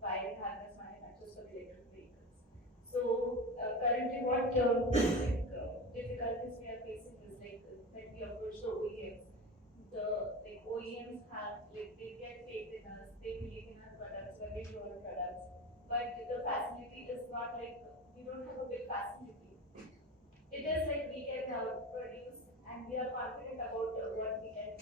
wiring harness manufacturers for electric vehicles. So currently, what difficulties we are facing is when we approach the OEMs. The OEMs have they get faith in us, they believe in our products, when we do our products, but the facility is not we don't have a big facility. It is we can produce and we are confident about what we can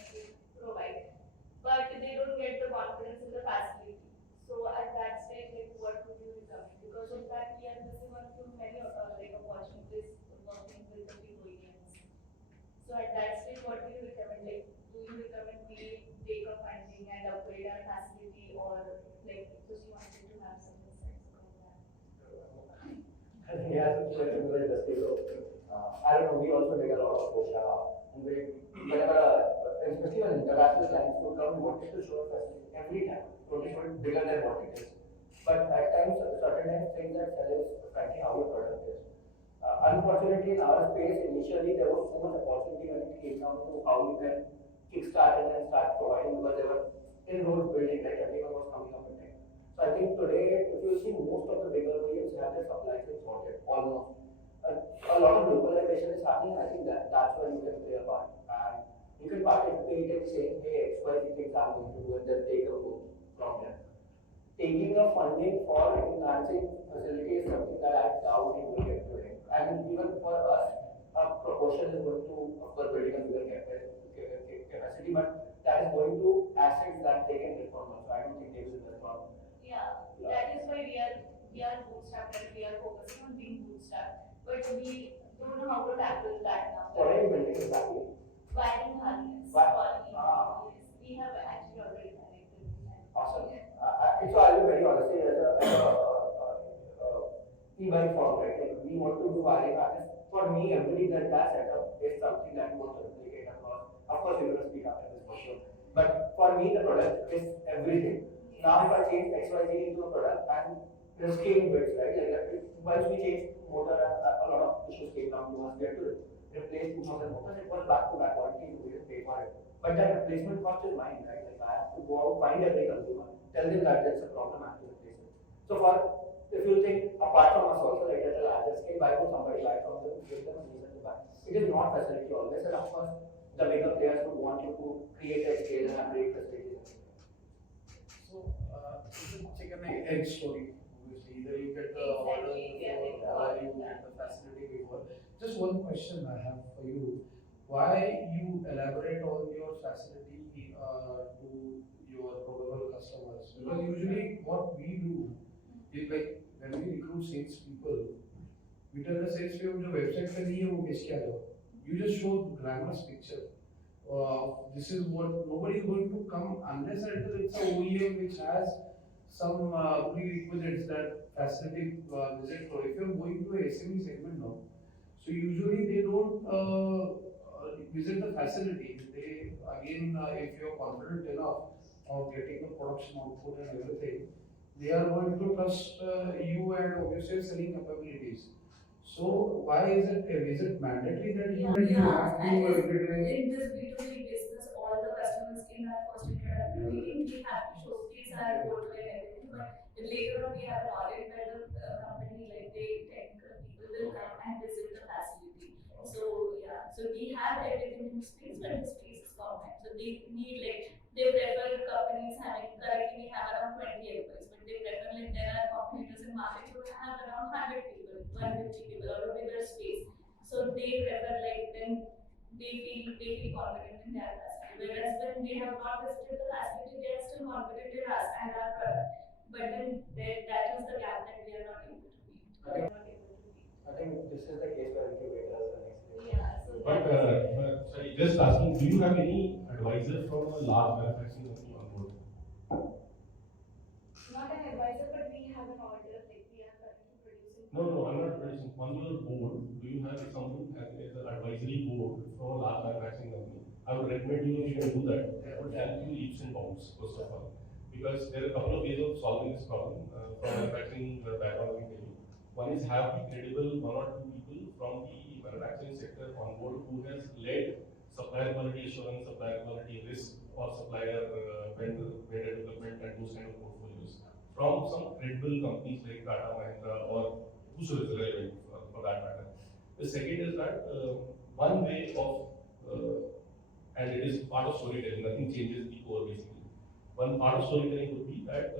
provide, but they don't get the confidence in the facility. So at that stage, what would you recommend? Because of that, we are missing on too many opportunities working with the big OEMs. So at that stage, what do you recommend? Do you recommend we take a funding and upgrade our facility, or just wanted to have some insights about that? I think he has a similar industry. So, I don't know, we also did a lot of Kosha. And whenever, especially when international clients would come, we wanted to show a facility every time. We wanted to show it bigger than what it is. But at times, certain times, things that sell is frankly how your product is. Unfortunately, in our space, initially there was so much opportunity when it came down to how you can kickstart and then start providing, because there were in-road building, right? Everyone was coming up with it. So I think today, if you see, most of the bigger OEMs have their supply chain sorted, almost. A lot of localization is happening, and I think that's where you can play a part. And you can participate in saying, hey, XYZ things I'm going to do, and then take a move from there. Taking the funding for enhancing facility is something that I doubt we will get today. And even for us, a proportion is going to, of course, building a bigger capacity, but that is going to assets that they can get from us. So I don't think they will invest on. Yeah, that is why we are bootstrapped and we are focusing on being bootstrapped. But we don't know how to tackle that now. What are you building exactly? Wiring harness. Yes. We have actually already connected. Awesome. So I'll be very honest, as e-bike form, right? We want to do wiring harness. For me, every that setup is something that we want to replicate across. Of course, you're going to speak after this for sure. But for me, the product is everything. Now, if I change XYZ into a product, I'm risking bits, right? Once we change motor, a lot of issues came down to us. We had to replace 2,000 motors. It was back-to-back warranty, so we didn't pay for it. But that replacement cost is mine, right? I have to go out, find every consumer, tell them that there's a problem, I have to replace it. So if you think apart from us also, like at a larger scale, why would somebody buy from them, give them a reason to buy? It is not facility always, and of course, the bigger players would want you to create a scale and have great facilities. So, it's a chicken and egg story. Obviously, either you get the order before or you get the facility before. Just one question I have for you: why you elaborate on your facility to your probable customers? Because usually, what we do is when we recruit sales people, we tell the sales people जो website पे नहीं है वो बेच के आ जाओ. You just show glamorous picture. This is what nobody is going to come unless until it's a OEM which has some prerequisites that facility visit for. If you're going to a SME segment now, so usually they don't visit the facility. They again, if you're confident enough of getting the production output and everything, they are going to trust you and obviously selling capabilities. So why is it mandatory that you have to in this B2B business, all the customers in our first introductory meeting, we have to showcase our go-to and everything. But later on, we have an audit where the company, they technical people will come and visit the facility. So so we have everything in space, but the space is compact. So they need they prefer companies having, currently we have around 20 employees, but they prefer there are competitors in market who have around 100 people, 150 people, or a bigger space. So they prefer then they feel confident in their facility. Whereas when they have not visited the facility, they are still confident in us and our product. But then that is the gap that we are not able to meet. I think this is the case where incubators are next. Yeah. So sorry, just asking, do you have any advisor from a large manufacturing company on board? Not an advisor, but we have an order. We are currently producing. No, I'm not producing. On your board, do you have someone as an advisory board from a large manufacturing company? I would recommend you should do that. That would help you leaps and bounds, first of all. Because there are a couple of ways of solving this problem from manufacturing background. I can tell you. One is have the credible one or two people from the manufacturing sector on board who has led supplier quality assurance, supplier quality risk, or supplier vendor development and those kind of portfolios. from some credible companies like Tata, Mahindra, or whosoever is relevant for that matter. The second is that one way of, and it is part of storytelling, nothing changes the core basically. One part of storytelling would be that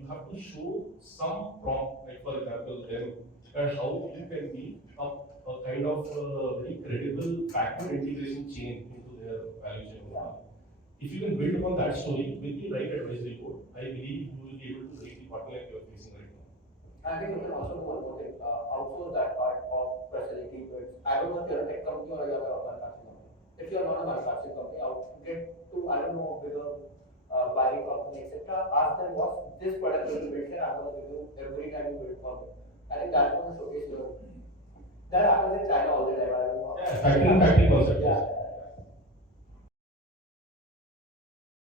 you have to show some prompt, like for example, them, and how you can be a kind of very credible backward integration chain into their value chain. If you can build upon that story with the right advisory board, I believe you will be able to break the bottleneck you are facing right now. I think you can also do one more thing, outsource that part of facility goods. I don't know if you're a tech company or you're a manufacturing company. If you're not a manufacturing company, I would get to, I don't know, bigger buying company, etc. Ask them what's this product you will build here, I'm going to give you every time you build for me. I think that's going to showcase your. That happens in China all the time, I don't know. Yeah, factory concept. Yeah.